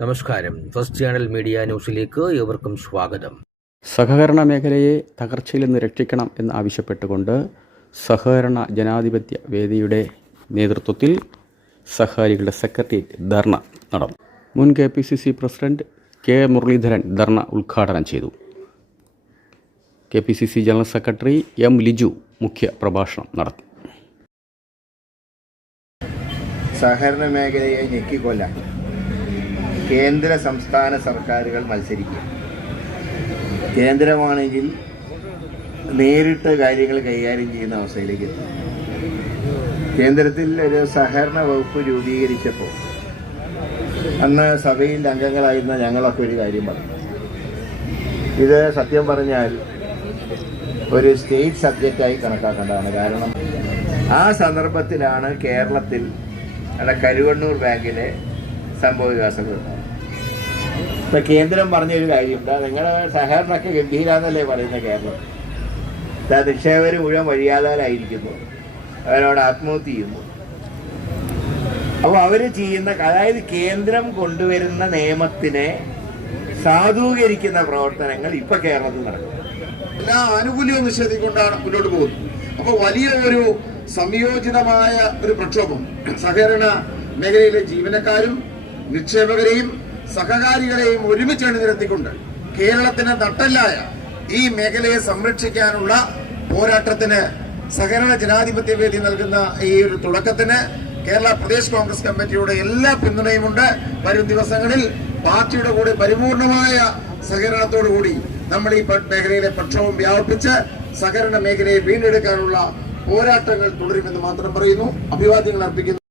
നമസ്കാരം. First channel media ന്യൂസിലേക്ക് ഏവർക്കും സ്വാഗതം. സഹകരണ മേഖലയെ തകർച്ചയിൽ നിന്ന് രക്ഷിക്കണം എന്ന് ആവശ്യപ്പെട്ടുകൊണ്ട് സഹകരണ ജനാധിപത്യ വേദിയുടെ നേതൃത്വത്തിൽ സഹകാരികളുടെ സെക്രട്ടേറിയറ്റ് ധർണ നടന്നു. മുൻ K P C C president K Muraleedharan dharna ഉദ്ഘാടനം ചെയ്തു. K P C C general secretary M Liju മുഖ്യ പ്രഭാഷണം നടത്തി. സഹകരണ മേഖലയെ ഞെക്കിക്കൊല്ലാൻ കേന്ദ്ര സംസ്ഥാന സർക്കാരുകൾ മത്സരിക്കും. കേന്ദ്രമാണെങ്കിൽ നേരിട്ട് കാര്യങ്ങൾ കൈകാര്യം ചെയ്യുന്ന അവസ്ഥയിലേക്ക് എത്തും. കേന്ദ്രത്തിൽ ഒരു സഹകരണ വകുപ്പ് രൂപീകരിച്ചപ്പോൾ അന്ന് സഭയിൽ അംഗങ്ങളായിരുന്ന ഞങ്ങളൊക്കെ ഒരു കാര്യം പറഞ്ഞു. ഇത് സത്യം പറഞ്ഞാൽ ഒരു സ്റ്റേറ്റ് സബ്ജക്റ്റായി കണക്കാക്കേണ്ടതാണ്. കാരണം ആ സന്ദർഭത്തിലാണ് കേരളത്തിൽ അവിടെ കരുവണ്ണൂർ ബാങ്കിലെ സംഭവ വികാസങ്ങൾ ഉണ്ടായത് ഇപ്പൊ കേന്ദ്രം പറഞ്ഞൊരു കാര്യമുണ്ട് നിങ്ങളുടെ സഹകരണമൊക്കെ ഗംഭീരാന്നല്ലേ പറയുന്ന കേരളം? ഇതാ നിക്ഷേപകർ മുഴുവൻ വഴിയാതാരായിരിക്കുന്നു അവരവിടെ ആത്മഹത്യ ചെയ്യുന്നു. അപ്പോൾ അവർ ചെയ്യുന്ന അതായത് കേന്ദ്രം കൊണ്ടുവരുന്ന നിയമത്തിനെ സാധൂകരിക്കുന്ന പ്രവർത്തനങ്ങൾ ഇപ്പൊ കേരളത്തിൽ നടക്കും എല്ലാ ആനുകൂല്യവും നിഷേധിക്കൊണ്ടാണ് മുന്നോട്ട് പോകുന്നത്. അപ്പോൾ വലിയ ഒരു സംയോജിതമായ ഒരു പ്രക്ഷോഭം സഹകരണ മേഖലയിലെ ജീവനക്കാരും നിക്ഷേപകരെയും സഹകാരികളെയും ഒരുമിച്ച് അണിനിരത്തിക്കൊണ്ട് കേരളത്തിന് നട്ടല്ലായ ഈ മേഖലയെ സംരക്ഷിക്കാനുള്ള പോരാട്ടത്തിന് സഹകരണ ജനാധിപത്യ വേദി നൽകുന്ന ഈ ഒരു തുടക്കത്തിന് കേരള പ്രദേശ് കോൺഗ്രസ് കമ്മിറ്റിയുടെ എല്ലാ പിന്തുണയുമുണ്ട്. വരും ദിവസങ്ങളിൽ പാർട്ടിയുടെ കൂടെ പരിപൂർണമായ സഹകരണത്തോടുകൂടി നമ്മൾ ഈ മേഖലയിലെ പക്ഷവും വ്യാപിപ്പിച്ച് സഹകരണ മേഖലയെ വീണ്ടെടുക്കാനുള്ള പോരാട്ടങ്ങൾ തുടരുമെന്ന് മാത്രം പറയുന്നു. അഭിവാദ്യങ്ങൾ അർപ്പിക്കുന്നു.